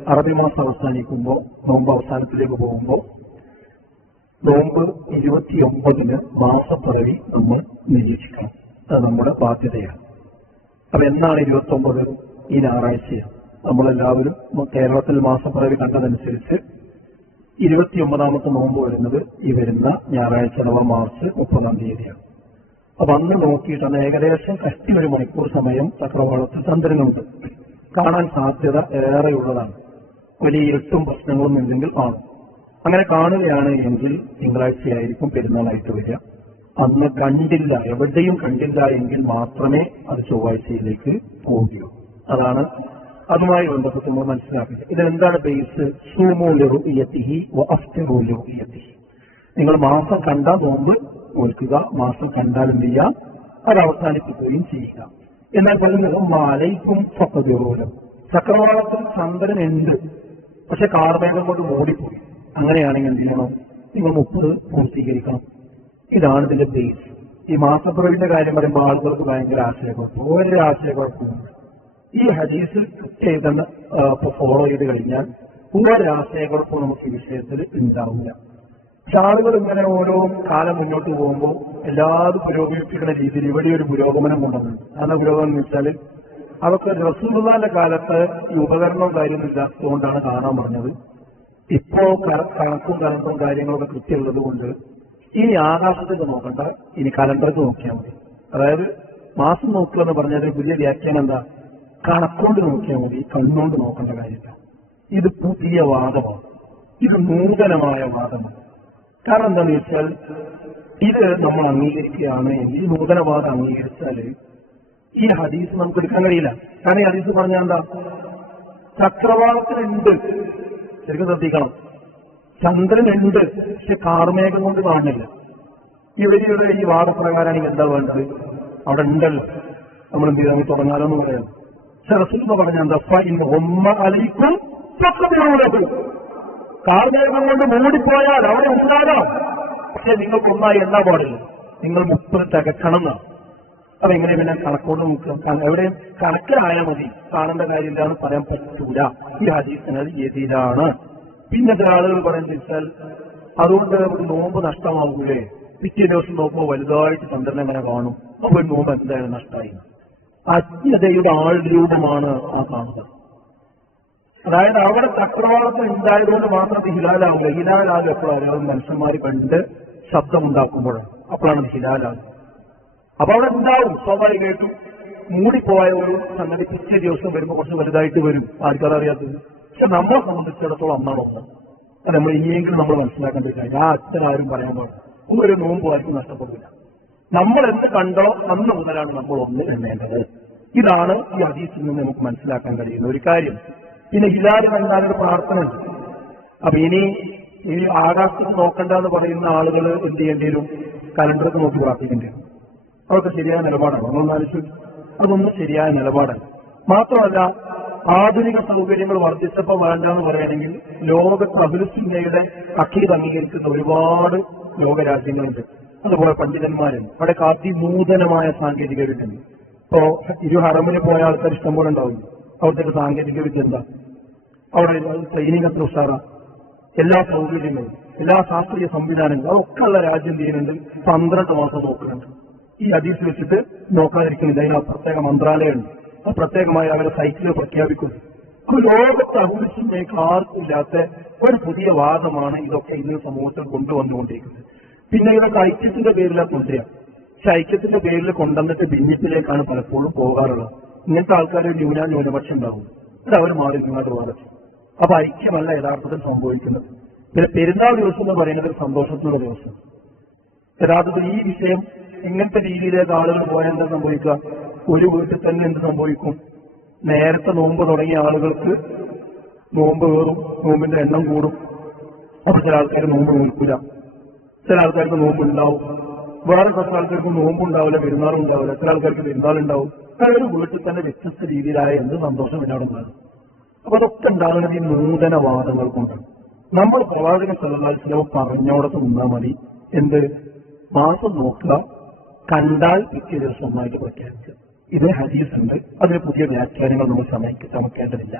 അറബി മാസം അവസാനിക്കുമ്പോൾ നോമ്പ് അവസാനത്തിലേക്ക് പോകുമ്പോൾ നോമ്പ് 29-ന് മാസപ്പിറവി നമ്മൾ നിരീക്ഷിക്കണം. അത് നമ്മുടെ ബാധ്യതയാണ്. അപ്പൊ എന്നാണ് 29? ഈ ഞായറാഴ്ചയാണ്. നമ്മളെല്ലാവരും കേരളത്തിൽ മാസപ്പിറവി കണ്ടതനുസരിച്ച് 29ാമത്തെ നോമ്പ് വരുന്നത് ഈ വരുന്ന ഞായറാഴ്ച അഥവാ മാർച്ച് 30-ാം തീയതിയാണ്. അപ്പൊ അന്ന് നോക്കിയിട്ടാണ് ഏകദേശം കഷ്ടി 1 മണിക്കൂർ സമയം ചക്രവാളത്തിൽ ചന്ദ്രനുണ്ട്. കാണാൻ സാധ്യത ഏറെയുള്ളതാണ്. വലിയ ഇരുട്ടും പ്രശ്നങ്ങളും ഇല്ലെങ്കിൽ കാണും. അങ്ങനെ കാണുകയാണ് എങ്കിൽ തിങ്കളാഴ്ചയായിരിക്കും പെരുന്നാളായിട്ട് വരിക. അന്ന് കണ്ടില്ല, എവിടെയും കണ്ടില്ല എങ്കിൽ മാത്രമേ അത് ചൊവ്വാഴ്ചയിലേക്ക് പോവുകയുള്ളൂ. അതാണ് അതുമായി ബന്ധപ്പെട്ട് നമ്മൾ മനസ്സിലാക്കുക. ഇതെന്താണ് ബേസ്? സൂമൂലുറുഇയതിഹി വഅഫ്തിറൂലുറുഇയതിഹി. നിങ്ങൾ മാസം കണ്ടാൽ നോമ്പ് നോൽക്കുക, മാസം കണ്ടാൽ എന്ത് ചെയ്യുക? അത് അവസാനിപ്പിക്കുകയും ചെയ്യുക. എന്നാൽ പറയുന്നത് മാലയ്ക്കും ഫഖദിറൂലഹു. ചക്രവാളത്തിൽ ചന്ദ്രൻ ഉണ്ട്, പക്ഷെ കാർമേഘം കൊണ്ട് മൂടിപ്പോയി. അങ്ങനെയാണെങ്കിൽ എന്ത് ചെയ്യണം? നിങ്ങൾ 30 പൂർത്തീകരിക്കണം. ഇതാണ് ഇതിന്റെ ബേസ്. ഈ മാസപ്പിറവിന്റെ കാര്യം പറയുമ്പോൾ ആളുകൾക്ക് ഭയങ്കര ആശയക്കുഴപ്പം. ഒരു ആശയക്കുഴപ്പമുണ്ട്. ഈ ഹദീസിൽ ചെയ്തെന്ന് ഫോളോ ചെയ്ത് കഴിഞ്ഞാൽ ഒരു ആശയക്കുഴപ്പം നമുക്ക് ഈ വിഷയത്തിൽ ഉണ്ടാവില്ല. പക്ഷെ ആളുകൾ ഇങ്ങനെ ഓരോ കാലം മുന്നോട്ട് പോകുമ്പോൾ എല്ലാവരും പുരോഗമിപ്പിക്കുന്ന രീതിയിൽ ഇവിടെ ഒരു പുരോഗമനം കൊണ്ടുവന്നുണ്ട്. അതാണ് പുരോഗമനം എന്ന് വെച്ചാൽ അതൊക്കെ റസൂലുള്ളാഹിന്റെ കാലത്ത് ഈ ഉപകരണവും കാര്യമില്ലാത്തതുകൊണ്ടാണ് കാണാൻ പറഞ്ഞത്. ഇപ്പോ കണക്കും കലണ്ടറും കാര്യങ്ങളൊക്കെ കൃത്യമുള്ളത് കൊണ്ട് ഇനി ആകാശത്തേക്ക് നോക്കണ്ട, ഇനി കലണ്ടർക്ക് നോക്കിയാൽ മതി. അതായത് മാസം നോക്കുക എന്ന് പറഞ്ഞാൽ വലിയ വ്യാഖ്യാനം എന്താ? കണക്കൊണ്ട് നോക്കിയാൽ മതി, കണ്ണുകൊണ്ട് നോക്കേണ്ട കാര്യമില്ല. ഇത് പുതിയ വാദമാണ്. ഇത് നൂതനമായ വാദമാണ്. കാരണം എന്താണെന്ന് വെച്ചാൽ ഇത് നമ്മൾ അംഗീകരിക്കുകയാണ് എങ്കിൽ, നൂതനവാദം അംഗീകരിച്ചാൽ ഈ ഹദീസ് നമുക്ക് എടുക്കാൻ കഴിയില്ല. കാരണം ഈ ഹദീസ് പറഞ്ഞാൽ എന്താ? ചക്രവാളത്തിനുണ്ട്, ശരിക്കും ശ്രദ്ധിക്കണം. ചന്ദ്രനുണ്ട്, പക്ഷെ കാർമേഘം കൊണ്ട് കാണില്ല. ഇവരുടെ ഈ വാദപ്രകാരമാണെങ്കിൽ എന്താ വേണ്ടത്? അവിടെ ഉണ്ടല്ലോ, നമ്മൾ എന്ത് ചെയ്താൽ തുടങ്ങാലോ എന്ന് പറയാം. റസൂൽ പറഞ്ഞ എന്താ? അലൈക്കും കാർമേഘം കൊണ്ട് മൂടിപ്പോയാൽ അവിടെ ഉണ്ടാകാം, പക്ഷെ നിങ്ങൾക്കൊന്നായി എന്നാ പാടില്ല, നിങ്ങൾ 30 തികക്കണം എന്നാണ്. അതെങ്ങനെ പിന്നെ കണക്കോട് നോക്കുക? എവിടെയും കണക്കിലായാൽ മതി, കാണേണ്ട കാര്യമില്ല എന്ന് പറയാൻ പറ്റൂല. ഈ ഹദീസിനത് എതിരാണ്. പിന്നെ ചില ആളുകൾ പറയുന്നത് വെച്ചാൽ അതുകൊണ്ട് നോമ്പ് നഷ്ടമാകൂലേ? പിറ്റേ ദിവസം നോക്കുമ്പോൾ വലുതായിട്ട് ചന്ദ്രൻ എങ്ങനെ കാണും, അപ്പോൾ നോമ്പ് എന്തായാലും നഷ്ടമായി. അജ്ഞതയുടെ ആൾരൂപമാണ് ആ കാണുന്നത്. അതായത് അവിടെ ചക്രവാളത്തിൽ ഉണ്ടായതുകൊണ്ട് മാത്രം അത് ഹിലാലാവില്ല. ഹിലാലാകും എപ്പോഴാണ്? മനുഷ്യന്മാർ കണ്ട് ശബ്ദമുണ്ടാക്കുമ്പോഴാണ്, അപ്പോഴാണ് അത് ഹിലാലാകും. അപ്പൊ അവിടെ ഉണ്ടാവും സ്വാഭാവികമായിട്ടും. മൂടിപ്പോയ ഒരു സംഗതി പിറ്റേ ദിവസം വരുമ്പോൾ കുറച്ച് വലുതായിട്ട് വരും, ആർക്കതറിയാത്തത്. പക്ഷെ നമ്മളെ സംബന്ധിച്ചിടത്തോളം അന്നാണ് ഒന്ന്. അത് നമ്മൾ ഇനിയെങ്കിലും നമ്മൾ മനസ്സിലാക്കേണ്ട ഒരു കാര്യം. ആ അച്ഛനാരും പറയാൻ പാടില്ല. ഒരു നോമ്പ് ആർക്കും നഷ്ടപ്പെടില്ല. നമ്മൾ എന്ത് കണ്ടോ അന്ന് മുതലാണ് നമ്മൾ ഒന്ന് എണ്ണേണ്ടത്. ഇതാണ് ഈ ഹദീസിൽ നിന്ന് നമുക്ക് മനസ്സിലാക്കാൻ കഴിയുന്ന ഒരു കാര്യം. പിന്നെ ഹിലാൽ കണ്ടാലൊരു പ്രാർത്ഥന. അപ്പൊ ഇനി ആകാശത്ത് നോക്കണ്ട എന്ന് പറയുന്ന ആളുകൾ എന്ത് ചെയ്യേണ്ടി വരും? കലണ്ടർക്ക് നോക്കി പ്രാർത്ഥിക്കേണ്ടി വരും. അതൊക്കെ ശരിയായ നിലപാടാണ്. നമ്മളൊന്നാലോചിച്ചു, അതൊന്നും ശരിയായ നിലപാടാണ്. മാത്രമല്ല, ആധുനിക സൗകര്യങ്ങൾ വർദ്ധിച്ചപ്പോൾ വേണ്ടെന്ന് പറയുകയാണെങ്കിൽ ലോകത്ത് അഹ്ലുസുന്നയുടെ അഖീദ അംഗീകരിക്കുന്ന ഒരുപാട് ലോകരാജ്യങ്ങളുണ്ട്. അതുപോലെ പണ്ഡിതന്മാരുണ്ട്. അവിടെ അതിനൂതനമായ സാങ്കേതിക വിദ്യ ഉണ്ട്. ഇപ്പോ ഹറമിന് പോയ ആൾക്കാർ ഇഷ്ടംപോലെ ഉണ്ടാവില്ല. അവിടുത്തെ സാങ്കേതിക വിദ്യ എന്താ? അവിടെ ട്രെയിനിങ് എത്ര ഉഷാറ, എല്ലാ സൗകര്യങ്ങളും, എല്ലാ ശാസ്ത്രീയ സംവിധാനങ്ങളും അതൊക്കെ ഉള്ള രാജ്യം ചെയ്യുന്നുണ്ട്. 12 മാസം നോക്കുന്നുണ്ട്. ഈ ഹദീസ് വെച്ചിട്ട് നോക്കാതിരിക്കുന്നില്ല. അതിന് പ്രത്യേക മന്ത്രാലയമുണ്ട്. അത് പ്രത്യേകമായി അവരെ സൈറ്റിൽ പ്രഖ്യാപിക്കുന്നു. ലോകത്ത് അഹ്ലുസുന്നയ്ക്ക് ആർക്കും ഇല്ലാത്ത ഒരു പുതിയ വാദമാണ് ഇതൊക്കെ ഇന്ന് സമൂഹത്തിൽ കൊണ്ടുവന്നുകൊണ്ടിരിക്കുന്നത്. പിന്നെ ഇതൊക്കെ ഐക്യത്തിന്റെ പേരിലാണ് കൊണ്ടുവരിക. പക്ഷെ ഐക്യത്തിന്റെ പേരിൽ കൊണ്ടുവന്നിട്ട് ഭിന്നിപ്പിലേക്കാണ് പലപ്പോഴും പോകാറുള്ളത്. ഇങ്ങനത്തെ ആൾക്കാർ ന്യൂനപക്ഷം ഉണ്ടാവും, അത് അവർ മാറി നിങ്ങളുടെ വാദം. അപ്പൊ ഐക്യമല്ല യഥാർത്ഥത്തിൽ സംഭവിക്കുന്നത്. പിന്നെ പെരുന്നാൾ ദിവസം എന്ന് പറയുന്നത് സന്തോഷത്തിനുള്ള ദിവസം. യഥാർത്ഥത്തിൽ ഈ വിഷയം ഇങ്ങനത്തെ രീതിയിലേക്ക് ആളുകൾ പോയാൽ എന്താ സംഭവിക്കുക? ഒരു വീട്ടിൽ തന്നെ എന്ത് സംഭവിക്കും? നേരത്തെ നോമ്പ് തുടങ്ങിയ ആളുകൾക്ക് നോമ്പ് കയറും, നോമ്പിന്റെ എണ്ണം കൂടും. അപ്പൊ ചില ആൾക്കാർ നോമ്പ് നോൽക്കില്ല, ചില ആൾക്കാർക്ക് നോമ്പ് ഉണ്ടാവും, വേറെ കുറച്ച് ആൾക്കാർക്ക് നോമ്പ് ഉണ്ടാവില്ല, പെരുന്നാളും ഉണ്ടാവില്ല, ചില ആൾക്കാർക്ക് പെരുന്നാൾ ഉണ്ടാവും. ഒരു വീട്ടിൽ തന്നെ വ്യത്യസ്ത രീതിയിലായ എന്ത് സന്തോഷം എല്ലാവരും ഉണ്ടാകും. അപ്പൊ അതൊക്കെ ഉണ്ടാകുന്നത് ഈ നൂതനവാദങ്ങൾ കൊണ്ടാണ്. നമ്മൾ പ്രവാചകൻ സല്ലല്ലാഹു അലൈഹി വസല്ലം പറഞ്ഞോടത്ത് നിന്നാൽ മതി. എന്ത്? മാസം നോക്കുക, കണ്ടാൽ പിറ്റേ ദിവസം ഒന്നായിട്ട് പ്രഖ്യാപിക്കുക. ഇതേ ഹദീസ് ഉണ്ട്. അതിന് പുതിയ വ്യാഖ്യാനങ്ങൾ നമ്മൾ ചമക്കേണ്ടതില്ല.